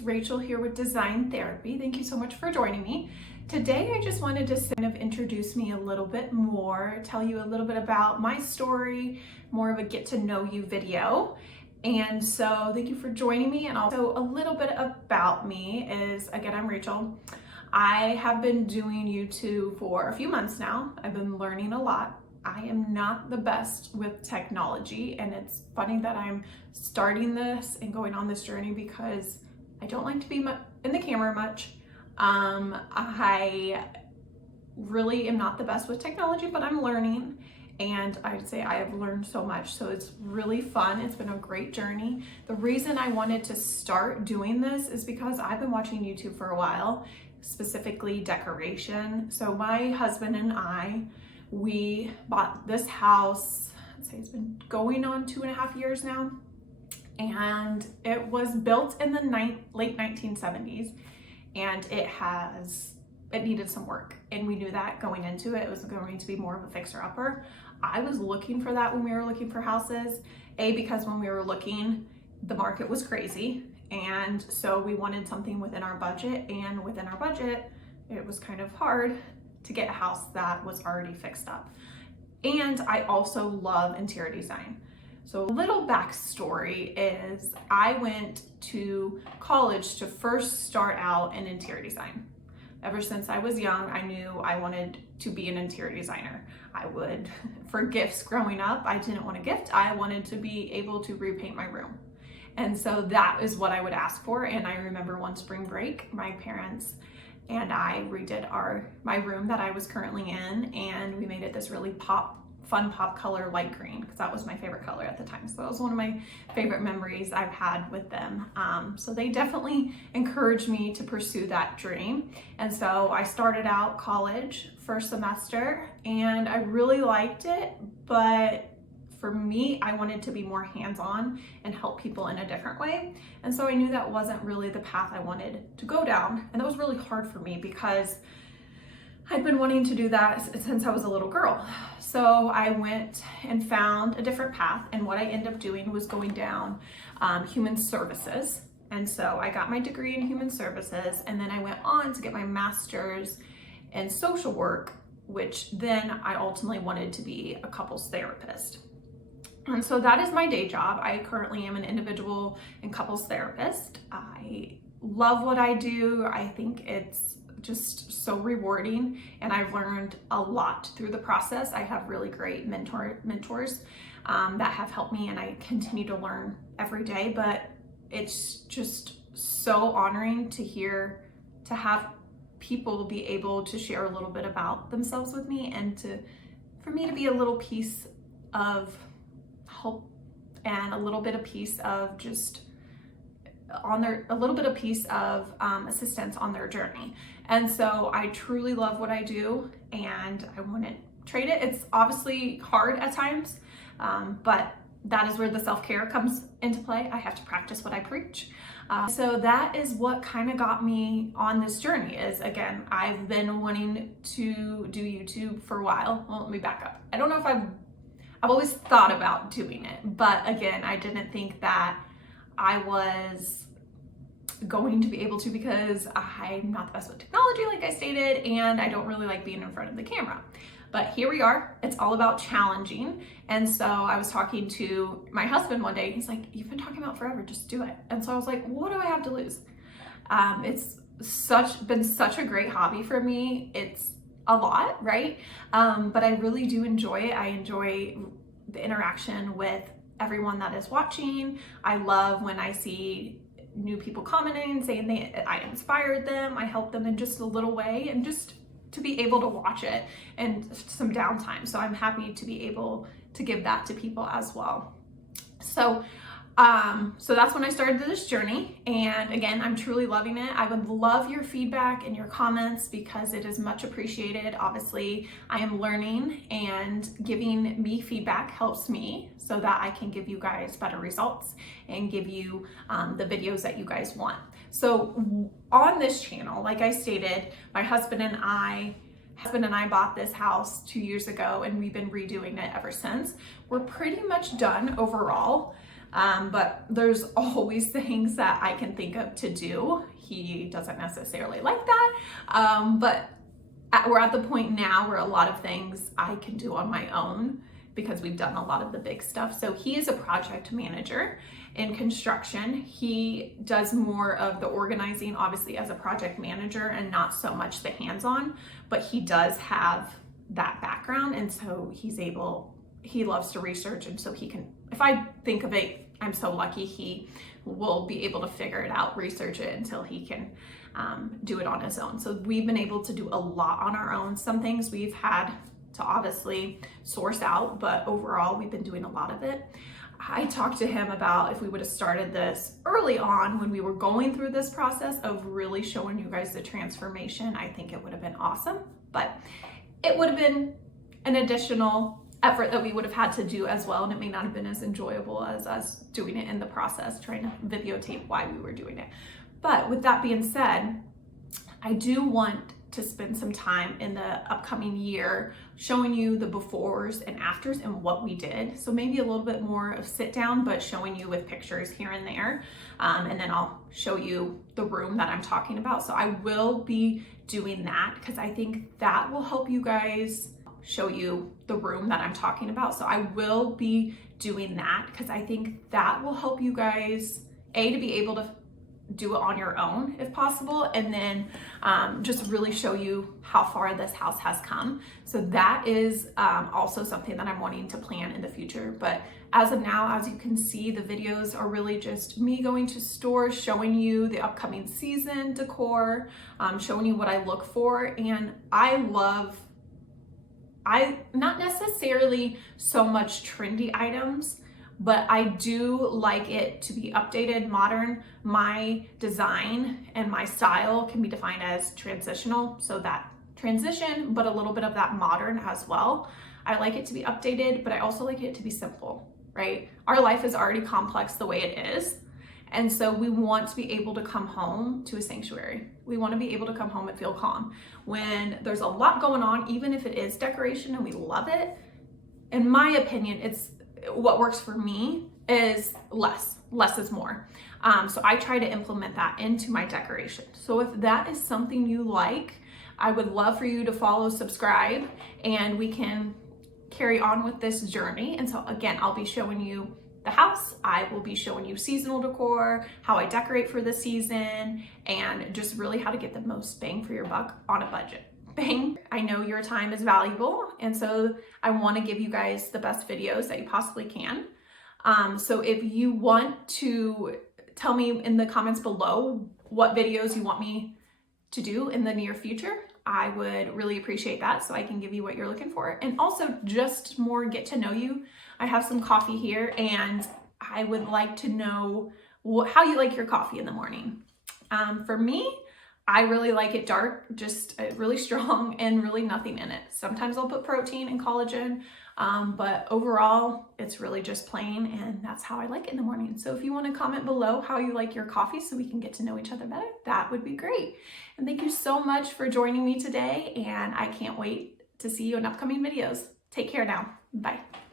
it's Rachel here with Design Therapy. Thank you so much for joining me. Today I just wanted to kind of introduce me a little bit more, tell you a little bit about my story, more of a get to know you video. And so thank you for joining me. And also a little bit about me is, again, I'm Rachel. I have been doing YouTube for a few months now. I've been learning a lot. I am not the best with technology, and it's funny that I'm starting this and going on this journey because I don't like to be in the camera much. I really am not the best with technology, but I'm learning, and I'd say I have learned so much, so it's really fun. It's been a great journey. The reason I wanted to start doing this is because I've been watching YouTube for a while, specifically decoration. So my husband and I, we bought this house, I'd say it's been going on 2.5 years now, and it was built in the late 1970s, and it needed some work, and we knew that going into it. It was going to be more of a fixer-upper. I was looking for that when we were looking for houses, because when we were looking, the market was crazy, and so we wanted something within our budget, and within our budget, it was kind of hard to get a house that was already fixed up. And I also love interior design. So a little backstory is I went to college to first start out in interior design. Ever since I was young, I knew I wanted to be an interior designer. For gifts growing up, I didn't want a gift. I wanted to be able to repaint my room. And so that is what I would ask for. And I remember one spring break, my parents and I redid my room that I was currently in, and we made it this really fun pop color light green, because that was my favorite color at the time. So that was one of my favorite memories I've had with them. So they definitely encouraged me to pursue that dream. And so I started out college first semester, and I really liked it, but for me, I wanted to be more hands-on and help people in a different way. And so I knew that wasn't really the path I wanted to go down. And that was really hard for me because I'd been wanting to do that since I was a little girl. So I went and found a different path. And what I ended up doing was going down human services. And so I got my degree in human services, and then I went on to get my master's in social work, which then I ultimately wanted to be a couples therapist. And so that is my day job. I currently am an individual and couples therapist. I love what I do. I think it's just so rewarding, and I've learned a lot through the process. I have really great mentors that have helped me, and I continue to learn every day. But it's just so honoring to have people be able to share a little bit about themselves with me, and for me to be a little piece of help and a little bit of piece of assistance on their journey. And so I truly love what I do, and I wouldn't trade it. It's obviously hard at times, but that is where the self-care comes into play. I have to practice what I preach. So that is what kind of got me on this journey. Is, again, I've been wanting to do YouTube for a while. Well, let me back up. I don't know if I've always thought about doing it, but again, I didn't think that I was going to be able to, because I'm not the best with technology, like I stated, and I don't really like being in front of the camera. But here we are. It's all about challenging. And so I was talking to my husband one day. He's like, "You've been talking about forever, just do it." And so I was like, what do I have to lose? It's been such a great hobby for me. It's a lot, right? But I really do enjoy it. I enjoy the interaction with everyone that is watching. I love when I see new people commenting, saying I inspired them, I helped them in just a little way, and just to be able to watch it and some downtime. So I'm happy to be able to give that to people as well. So that's when I started this journey. And again, I'm truly loving it. I would love your feedback and your comments, because it is much appreciated. Obviously, I am learning, and giving me feedback helps me so that I can give you guys better results and give you the videos that you guys want. So on this channel, like I stated, my husband and I bought this house 2 years ago, and we've been redoing it ever since. We're pretty much done overall. But there's always things that I can think of to do. He doesn't necessarily like that, but we're at the point now where a lot of things I can do on my own because we've done a lot of the big stuff. So he is a project manager in construction. He does more of the organizing, obviously, as a project manager, and not so much the hands-on, but he does have that background. And so he loves to research. And so he can, if I think of it, I'm so lucky, he will be able to figure it out, research it until he can do it on his own. So we've been able to do a lot on our own. Some things we've had to obviously source out, but overall we've been doing a lot of it. I talked to him about if we would have started this early on when we were going through this process of really showing you guys the transformation, I think it would have been awesome, but it would have been an additional effort that we would have had to do as well, and it may not have been as enjoyable as us doing it in the process, trying to videotape why we were doing it. But with that being said, I do want to spend some time in the upcoming year showing you the befores and afters and what we did. So maybe a little bit more of sit down, but showing you with pictures here and there. And then I'll show you the room that I'm talking about. So I will be doing that because I think that will help you guys show you the room that I'm talking about. So I will be doing that because I think that will help you guys, to be able to do it on your own if possible, and then just really show you how far this house has come. So that is also something that I'm wanting to plan in the future. But as of now, as you can see, the videos are really just me going to stores, showing you the upcoming season decor, showing you what I look for. And I not necessarily so much trendy items, but I do like it to be updated, modern. My design and my style can be defined as transitional, so that transition, but a little bit of that modern as well. I like it to be updated, but I also like it to be simple, right? Our life is already complex the way it is. And so we want to be able to come home to a sanctuary. We want to be able to come home and feel calm. When there's a lot going on, even if it is decoration and we love it, in my opinion, what works for me is less is more. So I try to implement that into my decoration. So if that is something you like, I would love for you to follow, subscribe, and we can carry on with this journey. And so again, I'll be showing you the house. I will be showing you seasonal decor, how I decorate for the season, and just really how to get the most bang for your buck on a budget. Bang. I know your time is valuable, and so I want to give you guys the best videos that you possibly can. So if you want to tell me in the comments below what videos you want me to do in the near future, I would really appreciate that so I can give you what you're looking for. And also just more get to know you. I have some coffee here and I would like to know how you like your coffee in the morning. For me, I really like it dark, just really strong and really nothing in it. Sometimes I'll put protein and collagen, but overall it's really just plain, and that's how I like it in the morning. So if you want to comment below how you like your coffee so we can get to know each other better, that would be great. And thank you so much for joining me today, and I can't wait to see you in upcoming videos. Take care now. Bye.